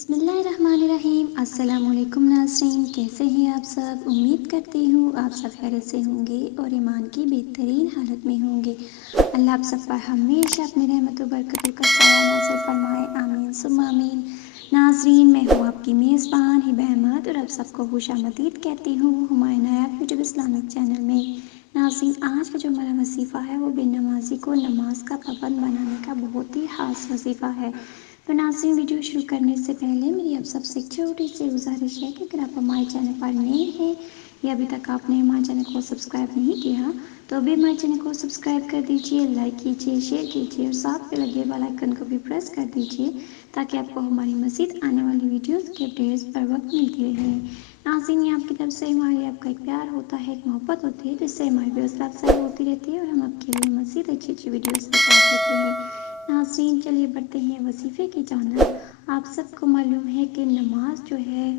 بسم اللہ الرحمن الرحیم۔ السلام علیکم ناظرین، کیسے ہیں آپ سب؟ امید کرتی ہوں آپ سب خیریت سے ہوں گے اور ایمان کی بہترین حالت میں ہوں گے۔ اللہ آپ سب پر ہمیشہ اپنی رحمت و برکتوں کا سایہ نازل فرمائے، آمین ثم آمین۔ ناظرین، میں ہوں آپ کی میزبان ہبہ احمد اور آپ سب کو خوش آمدید کہتی ہوں ہمایوں نایاب یوٹیوب اسلامک چینل میں۔ ناظرین، آج کا جو ہمارا وظیفہ ہے وہ بے نمازی کو نماز کا پابند بنانے کا بہت ہی خاص وظیفہ ہے۔ تو ناظرین، ویڈیو شروع کرنے سے پہلے میری آپ سب سے ایک چھوٹی سی گزارش ہے کہ اگر آپ ہمارے چینل پر نئے ہیں یا ابھی تک آپ نے ہمارے چینل کو سبسکرائب نہیں کیا تو ابھی ہمارے چینل کو سبسکرائب کر دیجیے، لائک کیجیے، شیئر کیجیے اور ساتھ پہ لگے بیل آئیکن کو بھی پریس کر دیجیے تاکہ آپ کو ہماری مزید آنے والی ویڈیوز کے اپڈیٹس پر وقت ملتی رہیں۔ ناظرین، یہ آپ کی طرف سے ہماری آپ کا ایک پیار ہوتا ہے، ایک محبت ہوتی ہے جس سے ہماری بھی حوصلہ افزائی ہوتی رہتی ہے اور ہم آپ کے لیے مزید اچھی اچھی ویڈیوز لگا دیتے ہیں۔ ناظرین، چلیے بڑھتے ہیں وظیفے کی جانب۔ آپ سب کو معلوم ہے کہ نماز جو ہے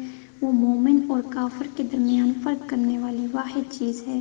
وہ مومن اور کافر کے درمیان فرق کرنے والی واحد چیز ہے۔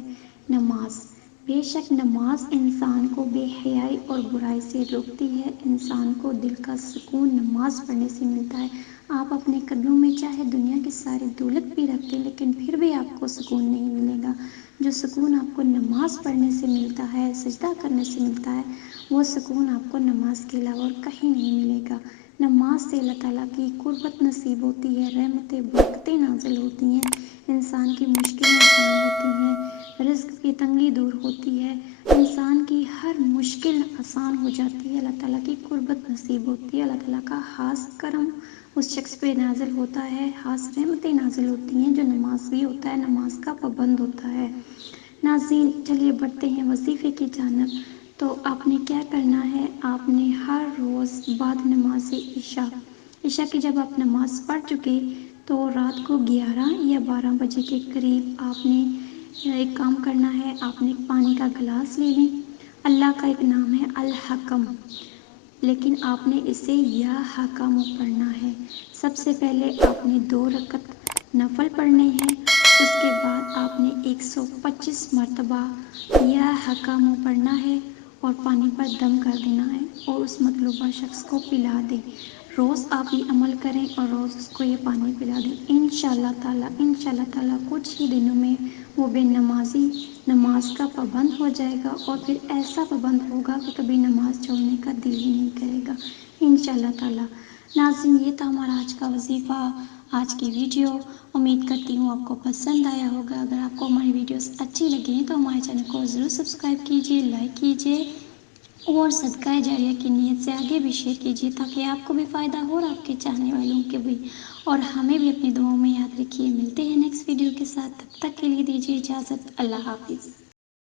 نماز، بے شک نماز انسان کو بے حیائی اور برائی سے روکتی ہے۔ انسان کو دل کا سکون نماز پڑھنے سے ملتا ہے۔ آپ اپنے قدموں میں چاہے دنیا کی ساری دولت بھی رکھ دیں لیکن پھر بھی آپ کو سکون نہیں ملے گا۔ جو سکون آپ کو نماز پڑھنے سے ملتا ہے، سجدہ کرنے سے ملتا ہے، وہ سکون آپ کو نماز کے علاوہ اور کہیں نہیں ملے گا۔ نماز سے اللہ تعالیٰ کی قربت نصیب ہوتی ہے، رحمتیں برکتیں نازل ہوتی ہیں، انسان کی مشکلیں آسان ہوتی ہیں، رزق کی تنگی دور ہوتی ہے، انسان کی ہر مشکل آسان ہو جاتی ہے، اللہ تعالیٰ کی قربت نصیب ہوتی ہے، اللہ تعالیٰ کا خاص کرم اس شخص پہ نازل ہوتا ہے، خاص رحمتیں نازل ہوتی ہیں جو نمازی ہوتا ہے، نماز کا پابند ہوتا ہے۔ ناظرین، چلیے بڑھتے ہیں وظیفے کی جانب۔ تو آپ نے کیا کرنا ہے؟ آپ نے ہر روز بعد نماز عشاء کی جب آپ نماز پڑھ چکے تو رات کو 11 یا 12 بجے کے قریب آپ نے ایک کام کرنا ہے۔ آپ نے ایک پانی کا گلاس لے لیں۔ اللہ کا ایک نام ہے الحکم، لیکن آپ نے اسے یا حکم پڑھنا ہے۔ سب سے پہلے آپ نے 2 رکعت نفل پڑھنے ہیں، اس کے بعد آپ نے 125 مرتبہ یا حکم پڑھنا ہے اور پانی پر دم کر دینا ہے اور اس مطلوبہ شخص کو پلا دیں۔ روز آپ یہ عمل کریں اور روز اس کو یہ پانی پلا دیں۔ انشاءاللہ تعالیٰ کچھ ہی دنوں میں وہ بے نمازی نماز کا پابند ہو جائے گا اور پھر ایسا پابند ہوگا کہ کبھی نماز چھوڑنے کا دل ہی نہیں کرے گا انشاءاللہ تعالیٰ۔ ناظرین، یہ تھا ہمارا آج کا وظیفہ، آج کی ویڈیو۔ امید کرتی ہوں آپ کو پسند آیا ہوگا۔ اگر آپ کو ہماری ویڈیوز اچھی لگیں تو ہمارے چینل کو ضرور سبسکرائب کیجیے، لائک کیجیے اور صدقہ جاریہ کی نیت سے آگے بھی شیئر کیجیے تاکہ آپ کو بھی فائدہ ہو اور آپ کے چاہنے والوں کے بھی، اور ہمیں بھی اپنی دعاؤں میں یاد رکھیے۔ ملتے ہیں نیکسٹ ویڈیو کے ساتھ، تب تک کے لیے دیجیے اجازت۔ اللہ حافظ۔